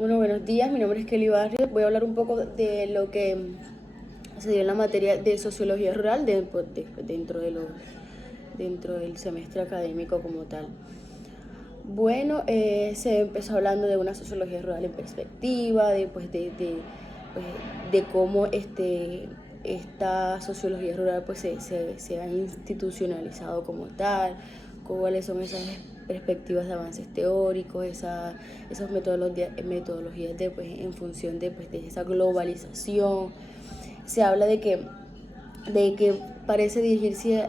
Bueno, buenos días, mi nombre es Kelly Barrios. Voy a hablar un poco de lo que se dio en la materia de sociología rural dentro del semestre académico como tal. Bueno, se empezó hablando de una sociología rural en perspectiva, pues, de cómo esta sociología rural pues, se ha institucionalizado como tal, cuáles son esas perspectivas de avances teóricos, esas metodologías en función de esa globalización. Se habla de que parece dirigirse,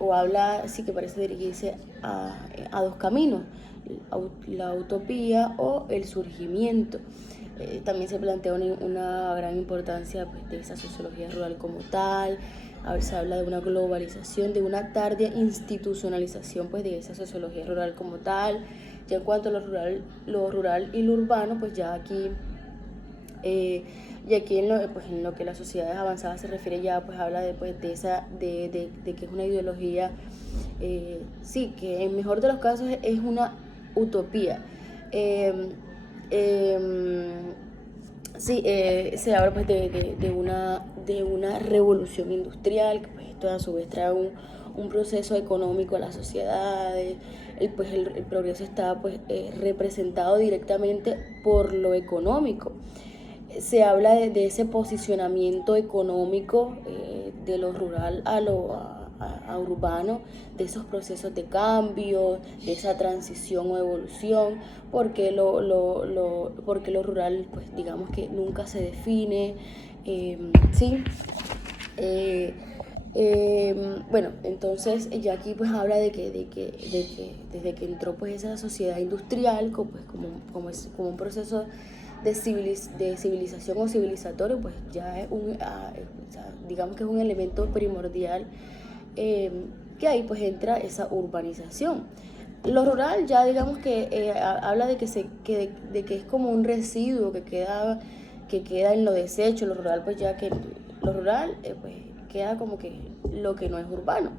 o habla, sí que parece dirigirse a dos caminos, la utopía o el surgimiento. También se plantea una gran importancia pues, de esa sociología rural como tal. Se habla de una globalización, de una tardía institucionalización pues, de esa sociología rural como tal. Ya en cuanto a lo rural y lo urbano, pues ya aquí y aquí en lo que las sociedades avanzadas se refiere ya pues habla de que es una ideología, sí, que en mejor de los casos es una utopía. Eh, eh, sí, se habla pues de una revolución industrial, que pues esto a su vez trae un proceso económico a las sociedades. El progreso está pues representado directamente por lo económico. Se habla de ese posicionamiento económico, de lo rural a urbano, de esos procesos de cambio, de esa transición o evolución, porque lo rural, pues digamos que nunca se define, ¿sí? Eh, bueno, entonces ya aquí pues habla de que desde que entró pues esa sociedad industrial, como un proceso de civilización o civilizatorio, pues ya es o sea, digamos que es un elemento primordial, eh, que ahí pues entra esa urbanización. Lo rural ya digamos que habla de que es como un residuo que queda en lo desecho. Lo rural pues ya que lo rural pues queda como que lo que no es urbano.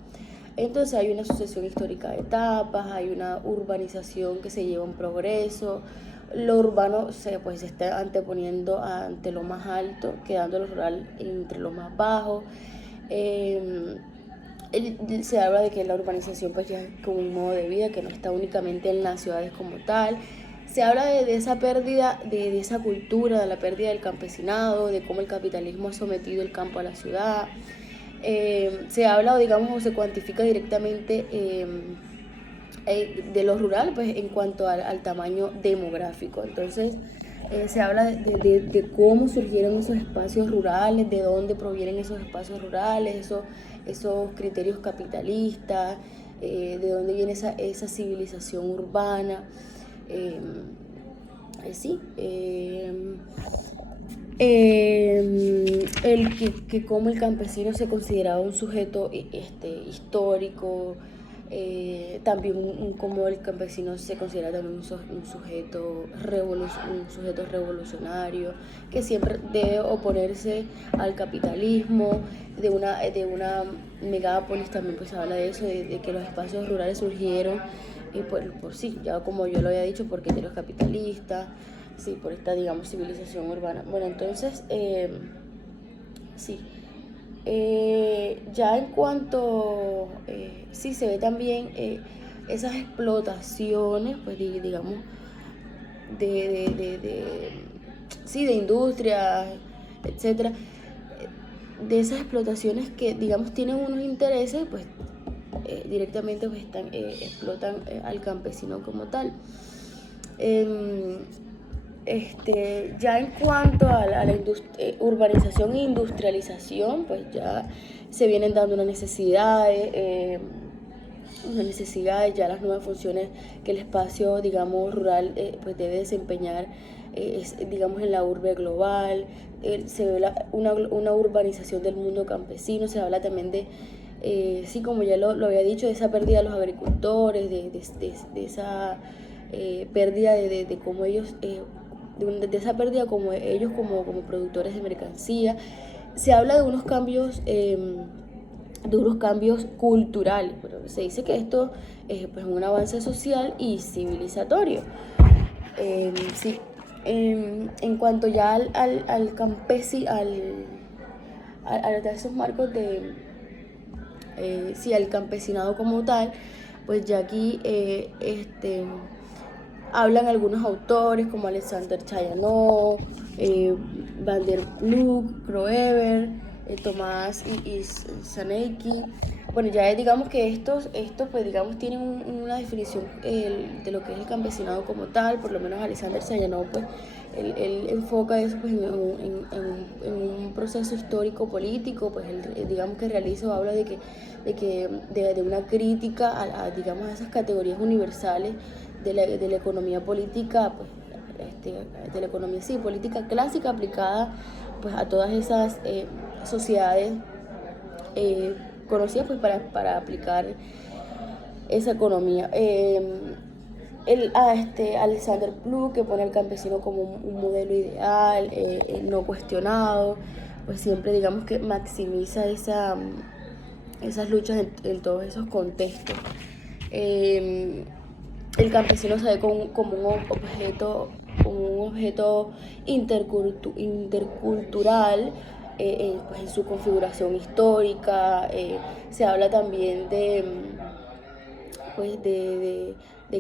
Entonces hay una sucesión histórica de etapas, hay una urbanización que se lleva un progreso. Lo urbano se está anteponiendo ante lo más alto, quedando lo rural entre lo más bajo. Eh, Se habla de que la urbanización pues ya es como un modo de vida que no está únicamente en las ciudades como tal. Se habla de esa pérdida, de esa cultura, de la pérdida del campesinado, de cómo el capitalismo ha sometido el campo a la ciudad. Se habla o digamos o se cuantifica directamente, de lo rural pues en cuanto al tamaño demográfico. Entonces se habla de cómo surgieron esos espacios rurales, de dónde provienen esos espacios rurales, esos criterios capitalistas, de dónde viene esa civilización urbana. Eh, sí. Que como el campesino se consideraba un sujeto histórico, también como el campesino se considera también un sujeto revolucionario, que siempre debe oponerse al capitalismo. De una megápolis también pues habla de eso, de que los espacios rurales surgieron, y por sí, ya como yo lo había dicho, por criterios capitalistas, sí, por esta, digamos, civilización urbana. Bueno, entonces, sí. Ya en cuanto, sí, se ve también esas explotaciones, pues digamos, sí, de industrias, etcétera, de esas explotaciones que, digamos, tienen unos intereses, pues directamente pues, explotan al campesino como tal. Em, ya en cuanto a la urbanización e industrialización, pues ya se vienen dando unas necesidades, ya las nuevas funciones que el espacio, digamos, rural pues debe desempeñar, digamos, en la urbe global. Se ve una urbanización del mundo campesino. Se habla también sí, como ya lo había dicho, de esa pérdida de los agricultores, de esa pérdida de cómo ellos, de esa pérdida como ellos como productores de mercancía. Se habla de unos cambios culturales, pero se dice que esto es pues, un avance social y civilizatorio. Sí. En cuanto ya al campesi, a esos marcos de, sí, al campesinado como tal, pues ya aquí hablan algunos autores como Alexander Chayanov, Van der Ploeg, Kroeber, Tomás y Zanecki. Bueno, ya digamos que estos pues digamos tienen una definición de lo que es el campesinado como tal, por lo menos Alexander Chayanov pues él enfoca eso pues en un proceso histórico político, pues él, digamos que realiza o habla de una crítica digamos a esas categorías universales de la economía política, pues, de la economía sí, política clásica aplicada pues a todas esas sociedades conocidas pues para aplicar esa economía. Alexander Plouffe, que pone al campesino como un modelo ideal, no cuestionado, pues siempre digamos que maximiza esas luchas en todos esos contextos. El campesino se ve como un objeto intercultural, pues en su configuración histórica. Se habla también pues de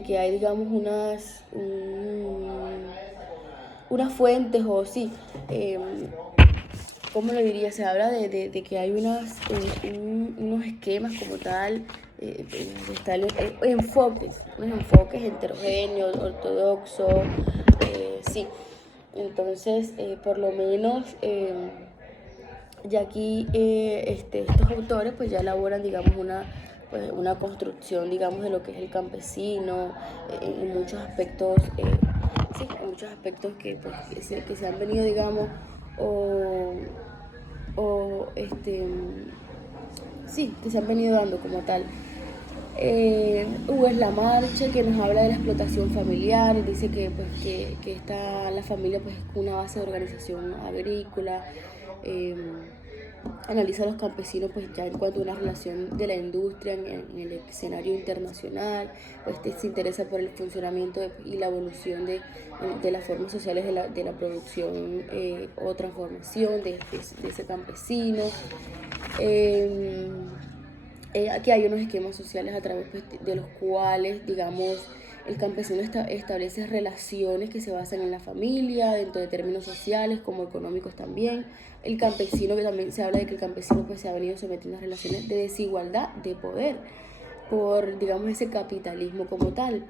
que hay, digamos, unas fuentes o sí. ¿Cómo lo diría? Se habla de que hay unos esquemas como tal, están unos enfoques heterogéneos, ortodoxos, sí. Entonces, por lo menos, ya aquí estos autores pues ya elaboran, digamos, pues, una construcción, digamos, de lo que es el campesino, en muchos aspectos, sí, en muchos aspectos pues, que se han venido, digamos, o, o sí, que se han venido dando como tal. Hugo es la marcha que nos habla de la explotación familiar, dice que, pues, que la familia pues, es una base de organización agrícola. Analiza a los campesinos pues ya en cuanto a una relación de la industria en el escenario internacional, pues se interesa por el funcionamiento y la evolución de las formas sociales de la producción o transformación de ese campesino. Aquí hay unos esquemas sociales a través pues, de los cuales, digamos, el campesino establece relaciones que se basan en la familia, dentro de términos sociales como económicos también. El campesino, que también se habla de que el campesino pues, se ha venido sometiendo a relaciones de desigualdad, de poder, por, digamos, ese capitalismo como tal.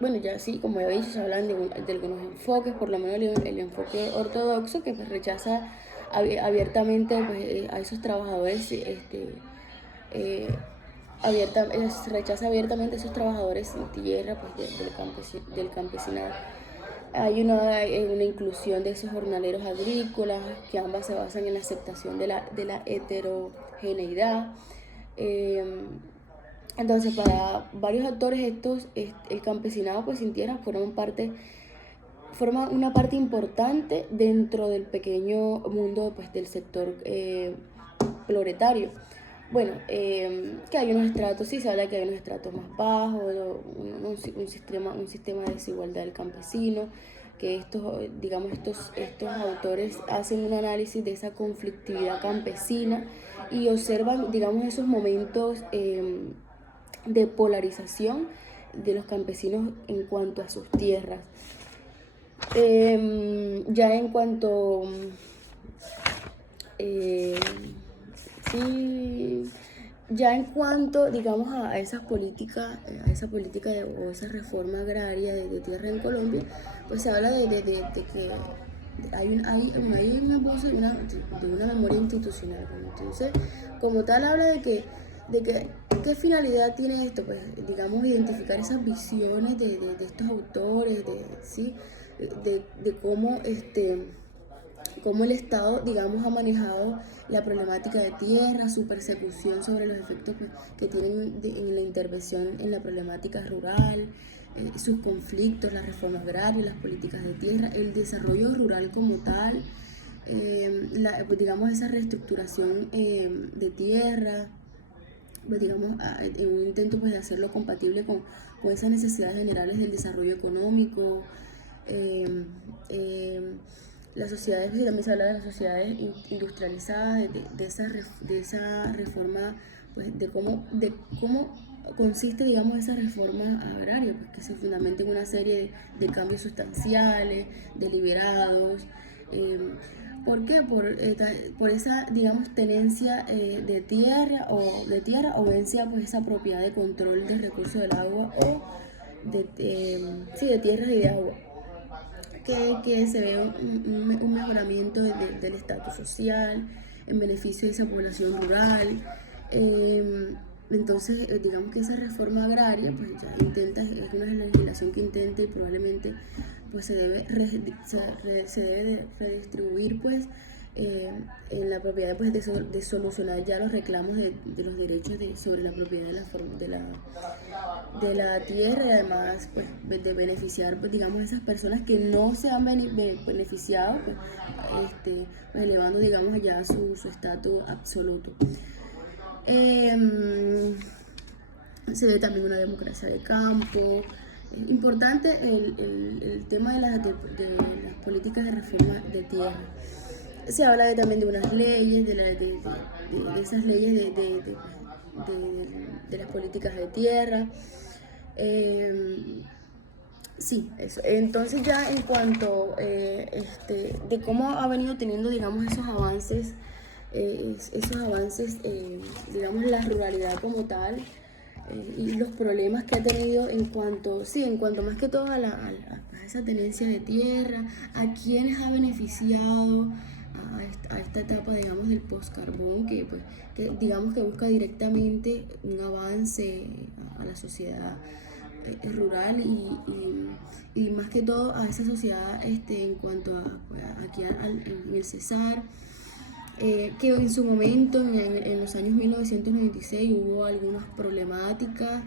Bueno, ya sí, como he dicho, se hablan de algunos enfoques, por lo menos el enfoque ortodoxo que pues, rechaza abiertamente pues, a esos trabajadores, rechaza abiertamente a esos trabajadores sin tierra pues, del campesinado. Hay una inclusión de esos jornaleros agrícolas, que ambas se basan en la aceptación de la heterogeneidad. Entonces, para varios actores el campesinado pues, sin tierra forma una parte importante dentro del pequeño mundo pues, del sector proletario. Bueno, que hay unos estratos, sí se habla que hay unos estratos más bajos, un sistema de desigualdad del campesino, que estos autores hacen un análisis de esa conflictividad campesina y observan, digamos, esos momentos de polarización de los campesinos en cuanto a sus tierras. Ya en cuanto sí, ya en cuanto digamos a esa política o esa reforma agraria de tierra en Colombia, pues se habla de que hay un abuso de una memoria institucional. Entonces, como tal, habla de que ¿qué finalidad tiene esto? Pues, digamos, identificar esas visiones de estos autores, ¿sí? de cómo el Estado, digamos, ha manejado la problemática de tierra, su persecución sobre los efectos que tienen en la intervención en la problemática rural, sus conflictos, la reforma agraria, las políticas de tierra, el desarrollo rural como tal, pues, digamos, esa reestructuración de tierra. pues digamos, en un intento pues de hacerlo compatible con esas necesidades generales del desarrollo económico. eh, eh, las sociedades, pues, también se habla de las sociedades industrializadas, de esa reforma, pues de cómo consiste, digamos, esa reforma agraria, pues que se fundamenta en una serie de cambios sustanciales, deliberados. eh, ¿Por qué? Por esa, digamos, tenencia de tierra o vencia pues esa propiedad de control del recurso del agua o sí, de tierras y de agua. Que se ve un mejoramiento del estatus social en beneficio de esa población rural. Eh, entonces, digamos que esa reforma agraria, pues ya es una legislación que intenta y probablemente pues se debe de redistribuir pues en la propiedad pues de solucionar ya los reclamos de los derechos sobre la propiedad de la tierra y además pues de beneficiar pues digamos a esas personas que no se han beneficiado pues elevando digamos allá su estatus absoluto. Eh, Se ve también una democracia de campo. Importante el tema de las políticas de reforma de tierra. Se habla también de unas leyes, de esas leyes de las políticas de tierra. Sí, eso. Entonces ya en cuanto de cómo ha venido teniendo, digamos, digamos, la ruralidad como tal, y los problemas que ha tenido en cuanto más que todo a esa tenencia de tierra, a quienes ha beneficiado a esta etapa, digamos, del postcarbón, que digamos que busca directamente un avance a la sociedad rural y más que todo a esa sociedad en cuanto a pues, aquí en el Cesar. Que en su momento, en los años 1996, hubo algunas problemáticas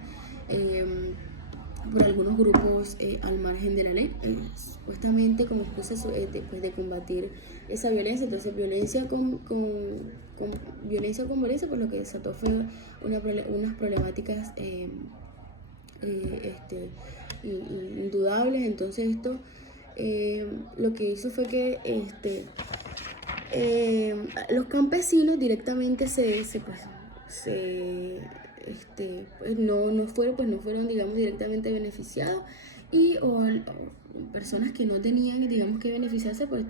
por algunos grupos al margen de la ley, supuestamente como excusa de combatir esa violencia. Entonces, violencia con violencia, pues lo que desató fue unas problemáticas indudables. Entonces, esto lo que hizo fue que los campesinos directamente no fueron digamos directamente beneficiados o personas que no tenían digamos que beneficiarse pues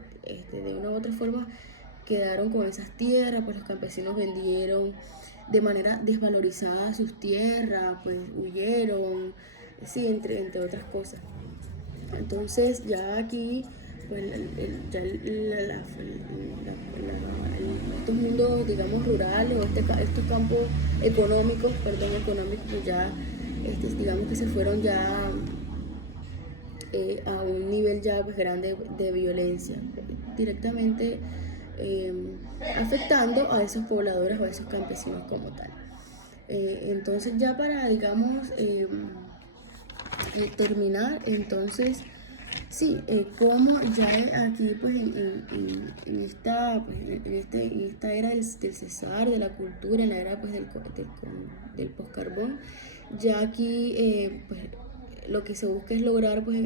de una u otra forma quedaron con esas tierras. Pues los campesinos vendieron de manera desvalorizada sus tierras, pues huyeron, sí, entre otras cosas. Entonces ya aquí pues estos mundos digamos rurales o estos campos económicos pues ya digamos que se fueron ya a un nivel ya pues grande de violencia directamente afectando a esos pobladores o a esos campesinos como tal. Entonces ya para digamos terminar, entonces sí, como ya aquí pues en esta era del Cesar, de la cultura, en la era pues del postcarbón, ya aquí pues lo que se busca es lograr pues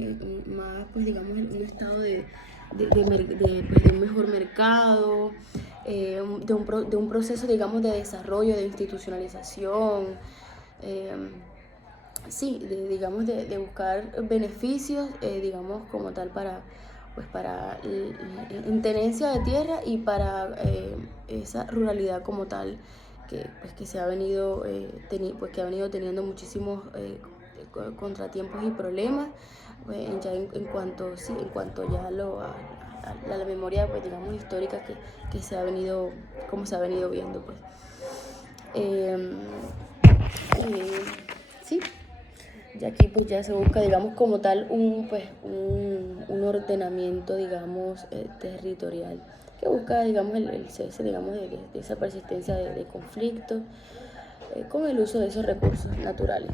más pues digamos un estado de un mejor mercado, de un proceso digamos de desarrollo, de institucionalización. Sí, digamos de buscar beneficios, digamos como tal para en tenencia de tierra y para esa ruralidad como tal que se ha venido que ha venido teniendo muchísimos contratiempos y problemas ya en cuanto ya a la memoria pues digamos histórica que se ha venido como se ha venido viendo pues. Eh, eh, sí. Y aquí pues ya se busca, digamos, como tal un ordenamiento, digamos, territorial que busca, digamos, el cese, digamos, de esa persistencia de conflictos con el uso de esos recursos naturales.